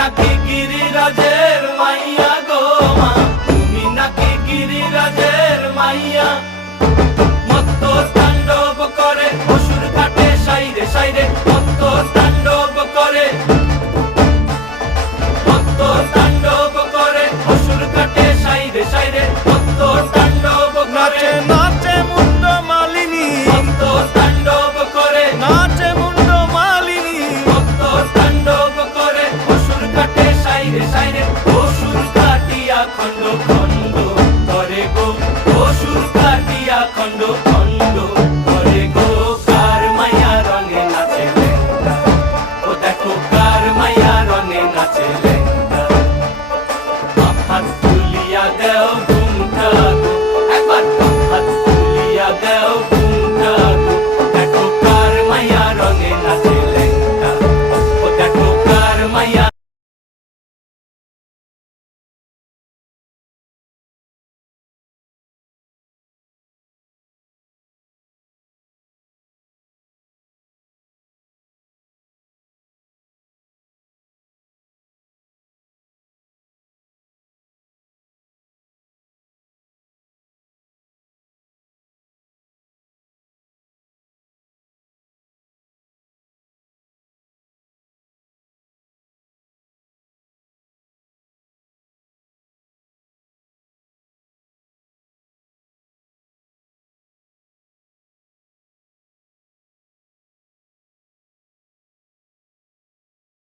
নাকি গিরিরাজের মাইয়া গো মা, তুমি নাকি গিরিরাজের মাইয়া। মত্ত তাণ্ডব করে অসুর কাটে সাইরে সাইরে, মত্ত তাণ্ডব করে, মত্ত তাণ্ডব করে অসুর কাটে সাইরে সাইরে, মত্ত তাণ্ডব করে। নাচে মুন্ড মালিনী, মত্ত তাণ্ডব করে, নাচে মুন্ড মালিনী, মত্ত তাণ্ডব করে অসুর কাটে সাইরে সাইরে, অসুর কাটিয়া খণ্ড খণ্ড করে গো, অসুর কাটিয়া খণ্ড খণ্ড করে গো। কার মায়া রঙে নাচে লেঙ্গা, ও দেখো কার মায়া রঙে নাচে লেঙ্গা।